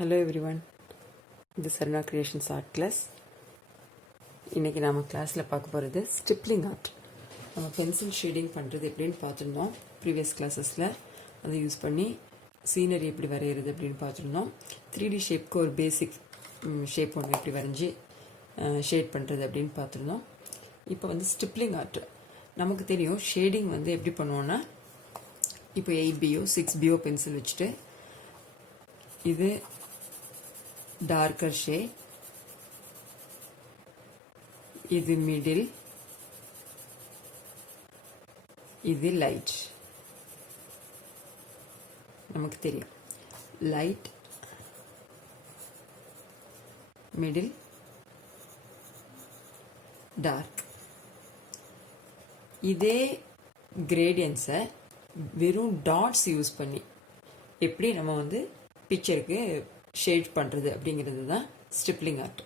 Hello everyone, இது சர்ணா creations art class. இன்றைக்கி நம்ம கிளாஸில் பார்க்க போகிறது ஸ்டிப்லிங் ஆர்ட். நம்ம பென்சில் ஷேடிங் பண்ணுறது எப்படின்னு பார்த்துருந்தோம் ப்ரீவியஸ் கிளாஸஸில். அதை யூஸ் பண்ணி சீனரி எப்படி வரைகிறது அப்படின்னு பார்த்துருந்தோம். 3D ஷேப்க்கு ஒரு பேசிக் ஷேப் ஒன்று எப்படி வரைஞ்சி ஷேட் பண்ணுறது அப்படின்னு பார்த்துருந்தோம். இப்போ வந்து ஸ்டிப்லிங் ஆர்ட் நமக்கு தெரியும். ஷேடிங் வந்து எப்படி பண்ணுவோன்னா, இப்போ 8B 6B பென்சில் வச்சுட்டு இது டார்க்கர் ஷேட், இது மிடில், இது லைட். நமக்கு தெரியும் லைட், மிடில், டார்க். இதே கிரேடியன்ஸை வெறும் டாட்ஸ் யூஸ் பண்ணி எப்படி நம்ம வந்து பிக்சருக்கு ஷேட் பண்ணுறது அப்படிங்கிறது தான் ஸ்டிப்லிங் ஆர்ட்.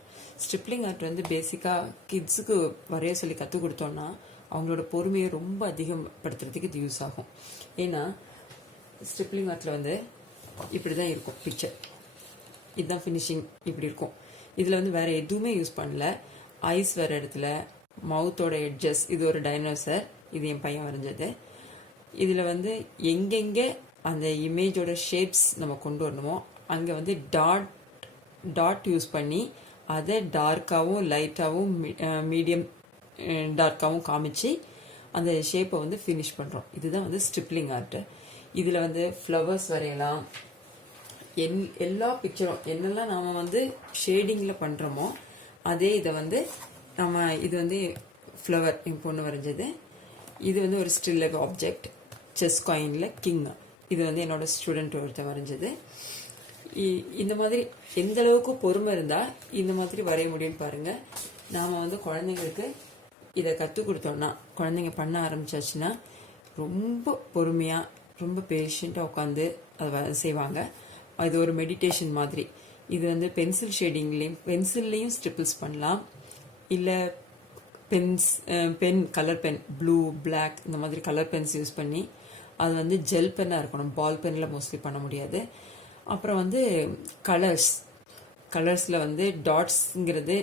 ஸ்டிப்லிங் ஆர்ட் வந்து பேசிக்காக கிட்ஸுக்கு வரைய சொல்லி கற்றுக் கொடுத்தோன்னா அவங்களோட பொறுமையை ரொம்ப அதிகப்படுத்துறதுக்கு இது யூஸ் ஆகும். ஏன்னா ஸ்டிப்லிங் ஆர்ட்டில் வந்து இப்படி தான் இருக்கும் பிக்சர். இதுதான் ஃபினிஷிங், இப்படி இருக்கும். இதில் வந்து வேறு எதுவுமே யூஸ் பண்ணல. ஐஸ் வர இடத்துல மவுத்தோட எட்ஜஸ், இது ஒரு டைனோசர், இது என் பையன் வரைஞ்சது. இதில் வந்து எங்கெங்கே அந்த இமேஜோட ஷேப்ஸ் நம்ம கொண்டு வரணுமோ அங்கே வந்து டாட் யூஸ் பண்ணி அதை டார்க்காகவும் லைட்டாகவும் மீடியம் டார்க்காகவும் காமிச்சு அந்த ஷேப்பை வந்து ஃபினிஷ் பண்ணுறோம். இதுதான் வந்து ஸ்டிப்லிங் ஆர்ட்டு. இதில் வந்து ஃப்ளவர்ஸ் வரையலாம். எல்லா பிக்சரும் என்னெல்லாம் நாம் வந்து ஷேடிங்கில் பண்ணுறோமோ அதே இதை வந்து நம்ம, இது வந்து ஃப்ளவர் என் பொண்ணு வரைஞ்சது. இது வந்து ஒரு ஸ்டில் லைஃப் ஆப்ஜெக்ட், செஸ் காயினில் கிங். இது வந்து என்னோட ஸ்டூடெண்ட் ஒருத்தர் வரைஞ்சது. இந்த மாதிரி எந்த அளவுக்கு பொறுமை இருந்தால் இந்த மாதிரி வரைய முடியும்னு பாருங்கள். நாம் வந்து குழந்தைங்களுக்கு இதை கற்றுக் கொடுத்தோம்னா, குழந்தைங்க பண்ண ஆரம்பிச்சாச்சுன்னா ரொம்ப பொறுமையாக ரொம்ப பேஷண்ட்டாக உட்காந்து அதை செய்வாங்க. அது ஒரு மெடிடேஷன் மாதிரி. இது வந்து பென்சில் ஷேடிங்லேயும் பென்சில்லையும் ஸ்டிப்பிள்ஸ் பண்ணலாம். இல்லை pen colour pen, blue, black, இந்த மாதிரி கலர் பென்ஸ் யூஸ் பண்ணி, அது வந்து ஜெல் பென்னாக இருக்கணும். பால் பென்னில் மோஸ்ட்லி பண்ண முடியாது. அப்புறம் வந்து கலர்ஸில் வந்து டாட்ஸுங்கிறது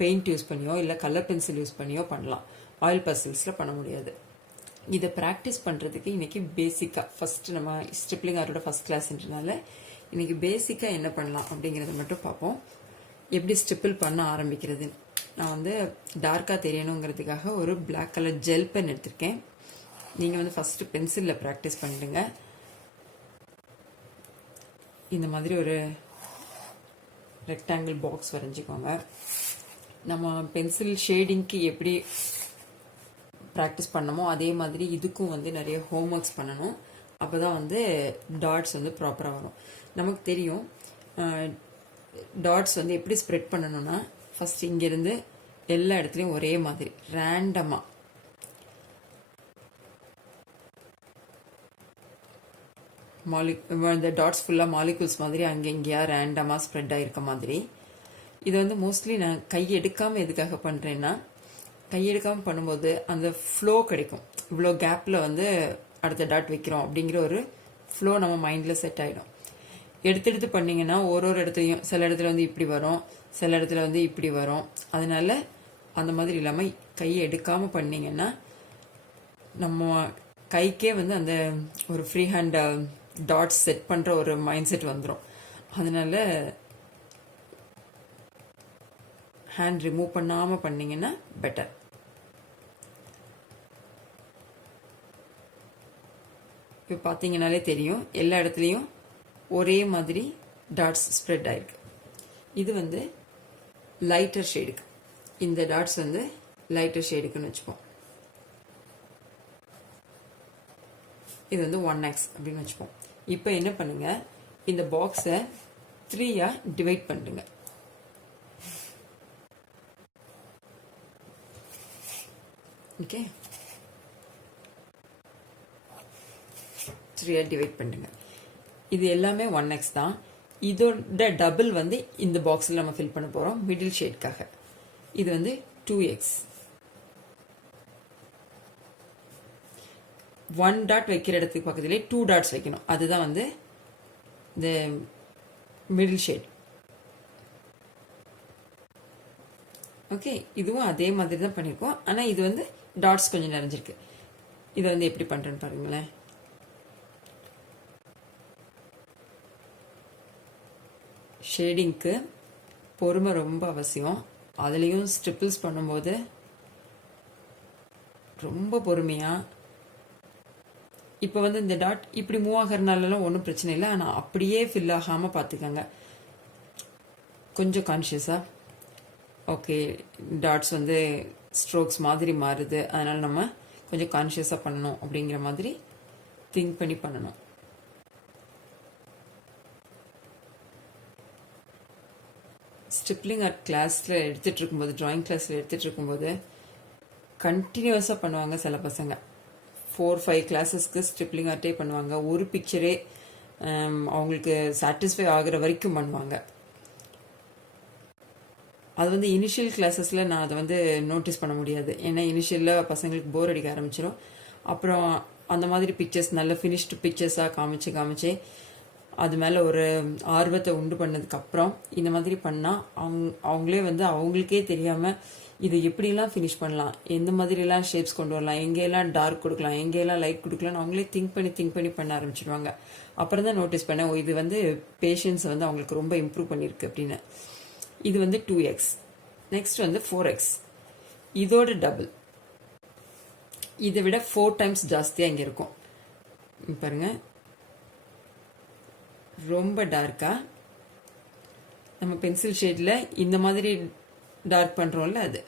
பெயிண்ட் யூஸ் பண்ணியோ இல்லை கலர் பென்சில் யூஸ் பண்ணியோ பண்ணலாம். ஆயில் பென்சில்ஸில் பண்ண முடியாது. இதை ப்ராக்டிஸ் பண்ணுறதுக்கு இன்றைக்கி பேசிக்காக ஃபஸ்ட்டு நம்ம ஸ்டிப்லிங் ஆர்ட்டோட ஃபஸ்ட் கிளாஸ்ன்றனால இன்றைக்கி பேசிக்காக என்ன பண்ணலாம் அப்படிங்கிறத மட்டும் பார்ப்போம். எப்படி ஸ்டிப்பிள் பண்ண ஆரம்பிக்கிறது. நான் வந்து டார்க்காக தெரியணுங்கிறதுக்காக ஒரு பிளாக் கலர் ஜெல் பென் எடுத்திருக்கேன். நீங்கள் வந்து ஃபஸ்ட்டு பென்சிலில் ப்ராக்டிஸ் பண்ணிடுங்க. இந்த மாதிரி ஒரு ரெக்டாங்கிள் பாக்ஸ் வரைஞ்சிக்கோங்க. நம்ம பென்சில் ஷேடிங்க்கு எப்படி ப்ராக்டிஸ் பண்ணமோ அதே மாதிரி இதுக்கும் வந்து நிறைய ஹோம்ஒர்க்ஸ் பண்ணணும். அப்போ தான் வந்து டாட்ஸ் வந்து ப்ராப்பராக வரும். நமக்கு தெரியும் டாட்ஸ் வந்து எப்படி ஸ்ப்ரெட் பண்ணணும்னா, ஃபஸ்ட் இங்கேருந்து எல்லா இடத்துலையும் ஒரே மாதிரி ரேண்டமாக இந்த டாட்ஸ் ஃபுல்லாக மாலிகுல்ஸ் மாதிரி அங்கே இங்கேயா ரேண்டமாக ஸ்ப்ரெட் ஆகிருக்க மாதிரி. இது வந்து மோஸ்ட்லி நான் கையெடுக்காமல் எதுக்காக பண்ணுறேன்னா, கையெடுக்காமல் பண்ணும்போது அந்த ஃப்ளோ கிடைக்கும். இவ்வளோ கேப்பில் வந்து அடுத்த டாட் வைக்கிறோம் அப்படிங்கிற ஒரு ஃப்ளோ நம்ம மைண்டில் செட் ஆகிடும். எடுத்து பண்ணிங்கன்னா ஒரு இடத்துலையும் சில இடத்துல வந்து இப்படி வரும், சில இடத்துல வந்து இப்படி வரும். அதனால அந்த மாதிரி இல்லாமல் கையை எடுக்காமல் பண்ணிங்கன்னா நம்ம கைக்கே வந்து அந்த ஒரு ஃப்ரீ ஹேண்ட் டாட்ஸ் செட் பண்ணுற ஒரு மைண்ட் செட் வந்துடும். அதனால ஹேண்ட் ரிமூவ் பண்ணாமல் பண்ணிங்கன்னா பெட்டர். இப்போ பார்த்தீங்கன்னாலே தெரியும் எல்லா இடத்துலையும் ஒரே மாதிரி டாட்ஸ் ஸ்ப்ரெட் ஆயிருக்கு. இது வந்து லைட்டர் ஷேடுக்கு, இந்த டாட்ஸ் வந்து லைட்டர் ஷேடுக்குன்னு வச்சுப்போம். இது வந்து 1x அப்படின்னு வச்சுப்போம். இப்போ என்ன பண்ணுங்க, இந்த பாக்ஸை 3 டிவைட் பண்ணுங்க. ஓகே, 3 டிவைட் பண்ணுங்க. இது எல்லாமே 1x தான். இதோட டபுள் வந்து இந்த பாக்ஸில் நம்ம ஃபில் பண்ண போகிறோம் மிடில் ஷேட்காக. இது வந்து 2x. 1 டாட் வைக்கிற இடத்துக்கு பக்கத்துலேயே 2 டாட்ஸ் வைக்கணும். அதுதான் வந்து இந்த மிடில் ஷேட். ஓகே, இதுவும் அதே மாதிரி தான் பண்ணியிருக்கோம். ஆனால் இது வந்து டாட்ஸ் கொஞ்சம் நிறைஞ்சிருக்கு. இதை வந்து எப்படி பண்ணுறேன்னு பாருங்களேன். ஷேடிங்க்கு பொறுமை ரொம்ப அவசியம். அதுலேயும் ஸ்ட்ரிப்பிள்ஸ் பண்ணும்போது ரொம்ப பொறுமையாக. இப்போ வந்து இந்த டாட் இப்படி மூவ் ஆகிறனாலலாம் ஒன்றும் பிரச்சனை இல்லை. ஆனால் அப்படியே ஃபில் ஆகாமல் பார்த்துக்கோங்க, கொஞ்சம் கான்ஷியஸாக. ஓகே, டாட்ஸ் வந்து ஸ்ட்ரோக்ஸ் மாதிரி மாறுது, அதனால் நம்ம கொஞ்சம் கான்ஷியஸாக பண்ணணும் அப்படிங்கிற மாதிரி திங்க் பண்ணி பண்ணணும். ஸ்டிப்லிங் ஆர்ட் கிளாஸில் எடுத்துகிட்டு இருக்கும்போது, ட்ராயிங் கிளாஸில் எடுத்துகிட்டு இருக்கும்போது கண்டினியூஸாக பண்ணுவாங்க சில பசங்க. 4-5 கிளாஸஸ்க்கு ஸ்டிப்லிங் ஆர்ட்டே பண்ணுவாங்க. ஒரு பிக்சரே அவங்களுக்கு சாட்டிஸ்ஃபை ஆகிற வரைக்கும் பண்ணுவாங்க. அது வந்து இனிஷியல் கிளாஸஸில் நான் அதை வந்து நோட்டீஸ் பண்ண முடியாது. ஏன்னா இனிஷியலில் பசங்களுக்கு போர் அடிக்க ஆரம்பிச்சிடும். அப்புறம் அந்த மாதிரி பிக்சர்ஸ் நல்ல ஃபினிஷ்டு பிக்சர்ஸாக காமிச்சு அது மேலே ஒரு ஆர்வத்தை உண்டு பண்ணதுக்கப்புறம் இந்த மாதிரி பண்ணால் அவங்களே வந்து அவங்களுக்கே தெரியாமல் இது எப்படிலாம் ஃபினிஷ் பண்ணலாம், எந்த மாதிரிலாம் ஷேப்ஸ் கொண்டு வரலாம், எங்கேயெல்லாம் டார்க் கொடுக்கலாம், எங்கேயெல்லாம் லைட் கொடுக்கலாம்னு அவங்களே திங்க் பண்ணி பண்ண ஆரம்பிச்சிடுவாங்க. அப்புறம் தான் நோட்டீஸ் பண்ணேன், இது வந்து பேஷன்ஸ் வந்து அவங்களுக்கு ரொம்ப இம்ப்ரூவ் பண்ணியிருக்கு அப்படின்னு. இது வந்து 2x. நெக்ஸ்ட் வந்து 4x. இதோட டபுள், இதை விட 4 டைம்ஸ் ஜாஸ்தியாக இங்கே இருக்கும். பாருங்க, ரொம்ப டார்க்காக நம்ம பென்சில் ஷேடில் இந்த மாதிரி டார்க் பண்ணுறோம்ல, அது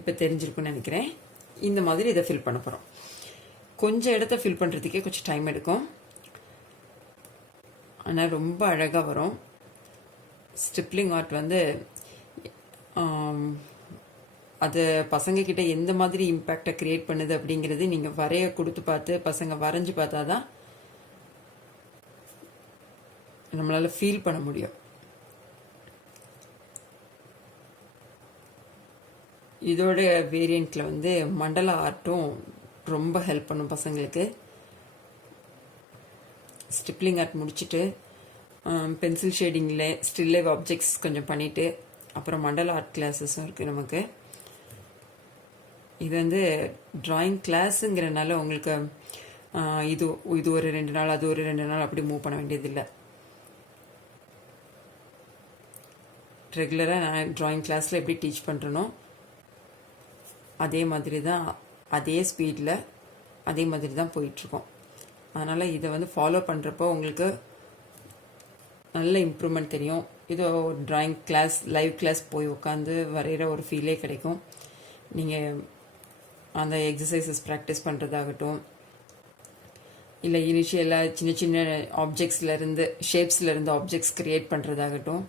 இப்போ தெரிஞ்சிருக்குன்னு நினைக்கிறேன். இந்த மாதிரி இதை ஃபில் பண்ண போகிறோம். கொஞ்சம் இடத்த ஃபில் பண்ணுறதுக்கே கொஞ்சம் டைம் எடுக்கும், ஆனால் ரொம்ப அழகாக வரும். ஸ்டிப்லிங் ஆர்ட் வந்து அது பசங்கக்கிட்ட எந்த மாதிரி இம்பேக்டை க்ரியேட் பண்ணுது அப்படிங்கிறது நீங்கள் வரைய கொடுத்து பார்த்து பசங்க வரைஞ்சி பார்த்தா தான் நம்மளால் ஃபீல் பண்ண முடியும். இதோட வேரியண்ட்டில் வந்து மண்டலா ஆர்ட்டும் ரொம்ப ஹெல்ப் பண்ணும் பசங்களுக்கு. ஸ்டிப்லிங் ஆர்ட் முடிச்சுட்டு பென்சில் ஷேடிங்கில் ஸ்டில் லைவ் ஆப்ஜெக்ட்ஸ் கொஞ்சம் பண்ணிவிட்டு அப்புறம் மண்டலா ஆர்ட் கிளாஸஸும் இருக்குது நமக்கு. இது வந்து ட்ராயிங் கிளாஸுங்கிறனால உங்களுக்கு இது ஒரு 2 நாள், அது ஒரு 2 நாள் அப்படி மூவ் பண்ண வேண்டியதில்லை. ரெகுலராக நான் ட்ராயிங் கிளாஸில் எப்படி டீச் பண்ணுறனோ அதே மாதிரி தான், அதே ஸ்பீடில் அதே மாதிரி தான் போயிட்டுருக்கோம். அதனால் இதை வந்து ஃபாலோ பண்ணுறப்போ உங்களுக்கு நல்ல இம்ப்ரூவ்மெண்ட் தெரியும். இது ட்ராயிங் கிளாஸ், லைவ் கிளாஸ் போய் உட்காந்து வரைகிற ஒரு ஃபீலே கிடைக்கும். நீங்கள் அந்த எக்ஸசைசஸ் ப்ராக்டிஸ் பண்ணுறதாகட்டும், இல்லை இனிஷியலாக சின்ன சின்ன ஆப்ஜெக்ட்ஸ்லேருந்து ஷேப்ஸ்லேருந்து ஆப்ஜெக்ட்ஸ் க்ரியேட் பண்ணுறதாகட்டும்,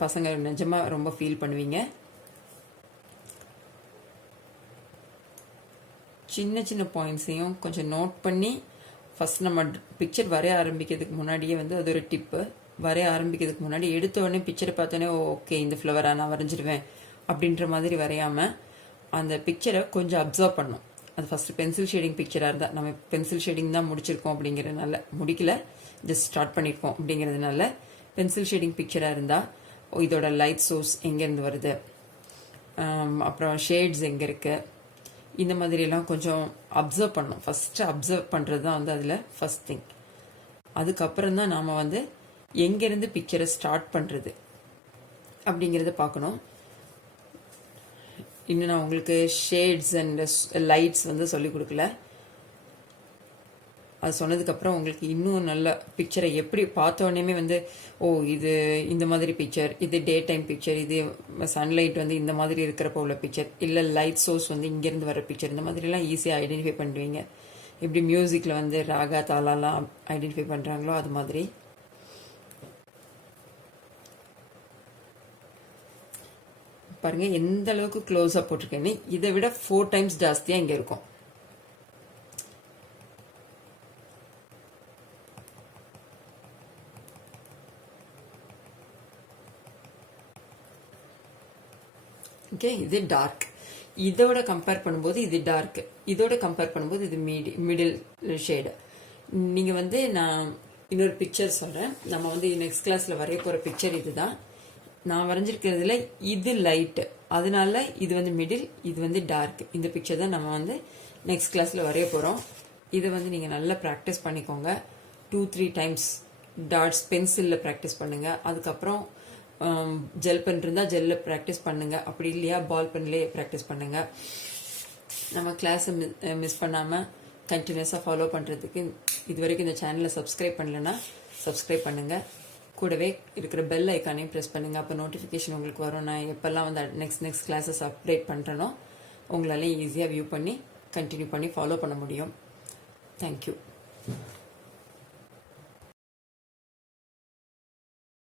பசங்க நிஜமாக ரொம்ப ஃபீல் பண்ணுவீங்க. சின்ன சின்ன பாயிண்ட்ஸையும் கொஞ்சம் நோட் பண்ணி ஃபஸ்ட் நம்ம பிக்சர் வரைய ஆரம்பிக்கிறதுக்கு முன்னாடியே வந்து அது ஒரு டிப்பு. வரைய ஆரம்பிக்கிறதுக்கு முன்னாடி எடுத்த உடனே பிக்சரை பார்த்தோன்னே ஓகே இந்த ஃப்ளவராக நான் வரைஞ்சிடுவேன் அப்படின்ற மாதிரி வரையாமல் அந்த பிக்சரை கொஞ்சம் அப்சர்வ் பண்ணும். அது ஃபஸ்ட்டு பென்சில் ஷேடிங் பிக்சராக இருந்தால், நம்ம பென்சில் ஷேடிங் தான் முடிச்சிருக்கோம் அப்படிங்கிறதுனால, முடிக்கல ஜஸ்ட் ஸ்டார்ட் பண்ணியிருக்கோம் அப்படிங்கிறதுனால பென்சில் ஷேடிங் பிக்சராக இருந்தால் இதோட லைட் சோர்ஸ் எங்கேருந்து வருது, அப்புறம் ஷேட்ஸ் எங்கே இருக்குது, இந்த மாதிரியெல்லாம் கொஞ்சம் அப்சர்வ் பண்ணணும். ஃபஸ்ட்டு அப்சர்வ் பண்ணுறது தான் வந்து அதில் ஃபஸ்ட் திங். அதுக்கப்புறம் தான் நாம் வந்து எங்கேருந்து பிக்சரை ஸ்டார்ட் பண்ணுறது அப்படிங்கிறத பார்க்கணும். இன்னும் நான் உங்களுக்கு ஷேட்ஸ் அண்ட் லைட்ஸ் வந்து சொல்லிக் கொடுக்கல. அது சொன்னதுக்கப்புறம் உங்களுக்கு இன்னும் நல்ல பிக்சரை எப்படி பார்த்தோன்னே வந்து ஓ இது இந்த மாதிரி பிக்சர், இது டே டைம் பிக்சர், இது சன்லைட் வந்து இந்த மாதிரி இருக்கிறப்போ உள்ள பிக்சர், இல்லை லைட் சோர்ஸ் வந்து இங்கேருந்து வர பிக்சர், இந்த மாதிரிலாம் ஈஸியாக ஐடென்டிஃபை பண்ணுவீங்க. எப்படி மியூசிக்கில் வந்து ராகா தாளாலாம் ஐடென்டிஃபை பண்ணுறாங்களோ அது மாதிரி. பாருங்கள் எந்த அளவுக்கு க்ளோஸாக போட்டிருக்கேன்னு. இதை விட 4 டைம்ஸ் ஜாஸ்தியாக இங்கே இருக்கும். ஓகே, இது டார்க். இதோட கம்பேர் பண்ணும்போது இது டார்க், இதோட கம்பேர் பண்ணும்போது இது மிடில் ஷேடு. நீங்கள் வந்து நான் இன்னொரு பிக்சர் சொல்கிறேன். நம்ம வந்து நெக்ஸ்ட் கிளாஸில் வரைய போகிற பிக்சர் இதுதான். நான் வரைஞ்சிருக்கிறதுல இது லைட்டு, அதனால இது வந்து மிடில், இது வந்து டார்க். இந்த பிக்சர் தான் நம்ம வந்து நெக்ஸ்ட் கிளாஸில் வரைய போகிறோம். இதை வந்து நீங்கள் நல்லா ப்ராக்டிஸ் பண்ணிக்கோங்க. 2-3 டைம்ஸ் டாட்ஸ் பென்சிலில் ப்ராக்டிஸ் பண்ணுங்கள். அதுக்கப்புறம் ஜெல் பென் இருந்தால் ஜெல்லில் ப்ராக்டிஸ் பண்ணுங்கள். அப்படி இல்லையா பால் பென்லேயே ப்ராக்டிஸ் பண்ணுங்கள். நம்ம கிளாஸை மிஸ் பண்ணாமல் கண்டினியூஸாக ஃபாலோ பண்ணுறதுக்கு இது வரைக்கும் இந்த சேனலை சப்ஸ்கிரைப் பண்ணலைன்னா சப்ஸ்கிரைப் பண்ணுங்கள். கூடவே இருக்கிற பெல் ஐக்கானையும் ப்ரெஸ் பண்ணுங்கள். அப்போ நோட்டிஃபிகேஷன் உங்களுக்கு வரும். நான் எப்போல்லாம் வந்து நெக்ஸ்ட் கிளாஸஸ் அப்டேட் பண்ணுறேனோ உங்களாலே ஈஸியாக வியூ பண்ணி கண்டினியூ பண்ணி ஃபாலோ பண்ண முடியும். தேங்க்யூ.